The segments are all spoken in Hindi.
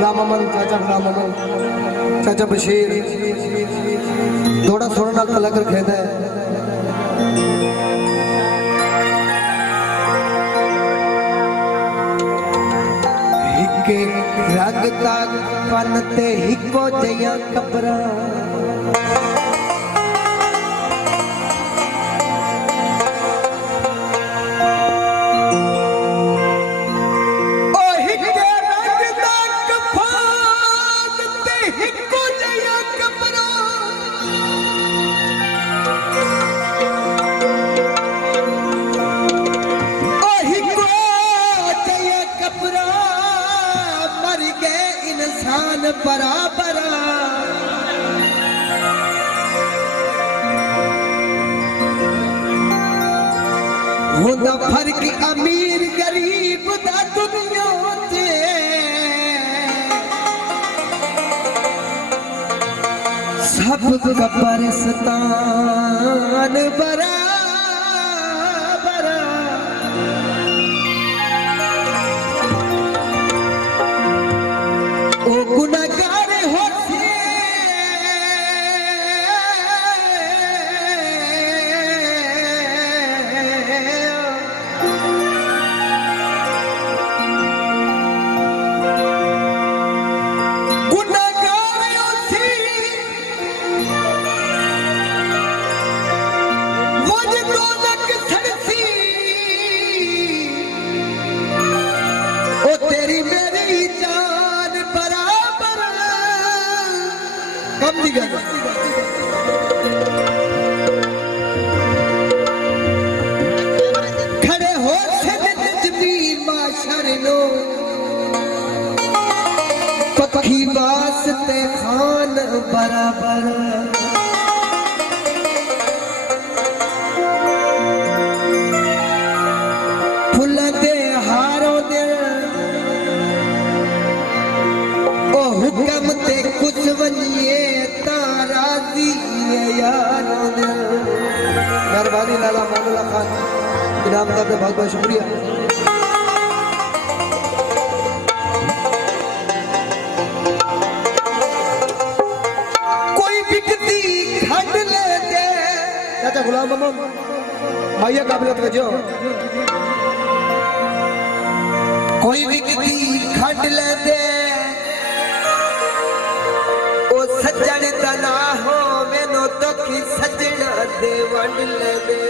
गुलाम अमन चाचा बशीर थोड़ा सोना नाल तला कर खेदा है। हिके रगता पन ते हिको जया कपरा बराबर होंदा फर्क अमीर गरीब दा दुनिया ते सब कब्रिस्तान बराबर ओ गुनाहगार होते गुनाहगार होते वो जो दोनक थड़सी ओ तेरी मेरी जान बराबर कम दिगा खड़े हो जमीन माशर लो पक्की वास्ते खान बराबर फुल्लां दे हारों दे ओ हुक्म ते कुछ वनिए ताराजी यारों दे। मेहरबानी लाला मामला खान इनाम का बहुत बहुत शुक्रिया। कोई बिकती खंड ले दे चाचा गुलाम अमन भैया काबिलियत वजो कोई बिकती खंड ले दे सज्जन दा ना हो मैनू तो की सजना दे वंड ले दे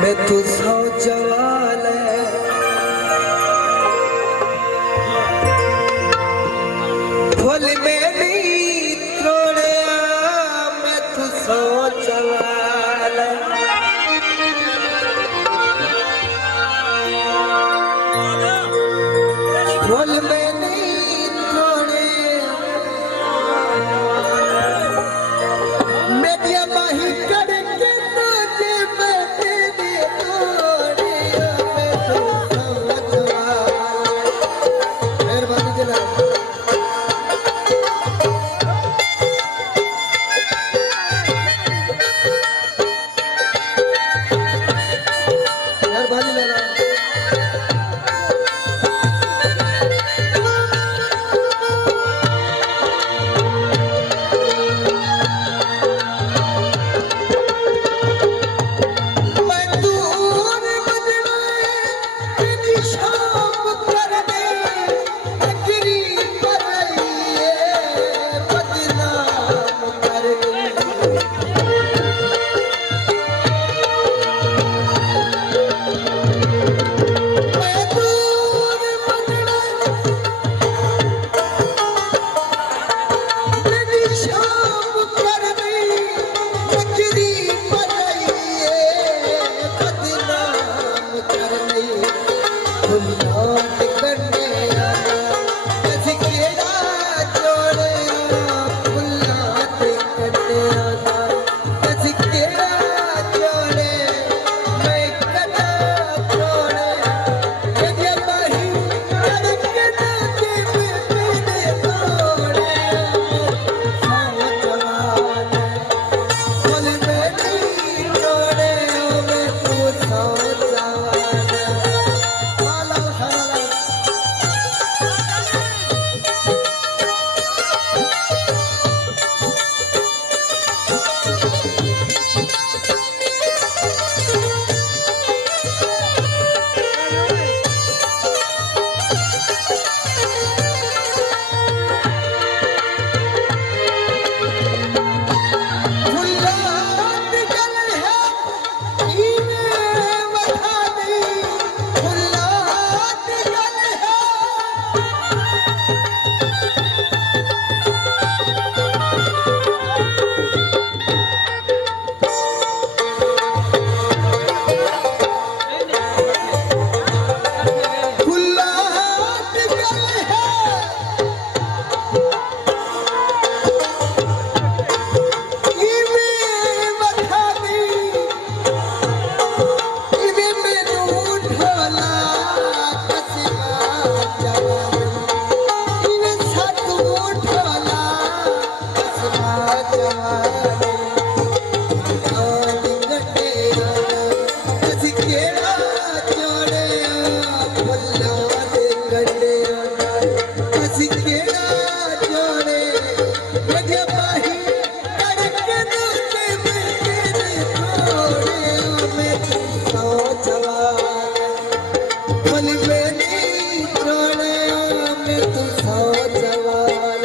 मैं तू सौ जवाल फुल में नहीं तोड़िया मैं तू सौ जवाल फुल में फल में नहीं तोड़े में तू सौ जवाल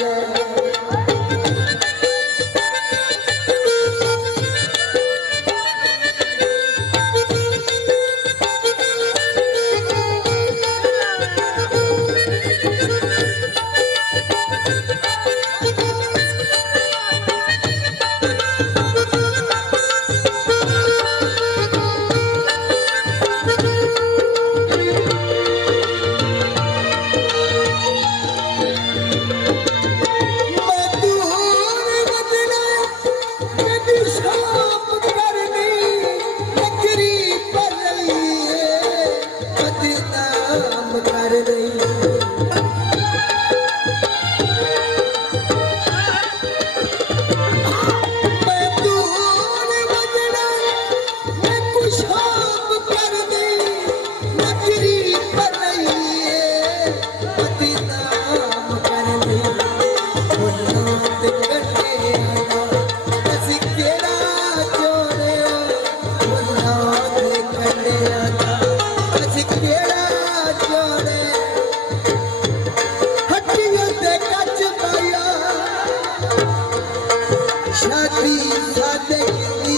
शादी सादे की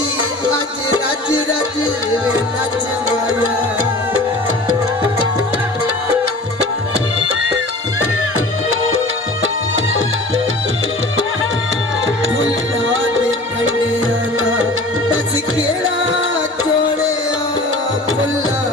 आज रज रज नच माया फुल्ला दे कंडियां दस केड़ा चोड़िया फुल्ला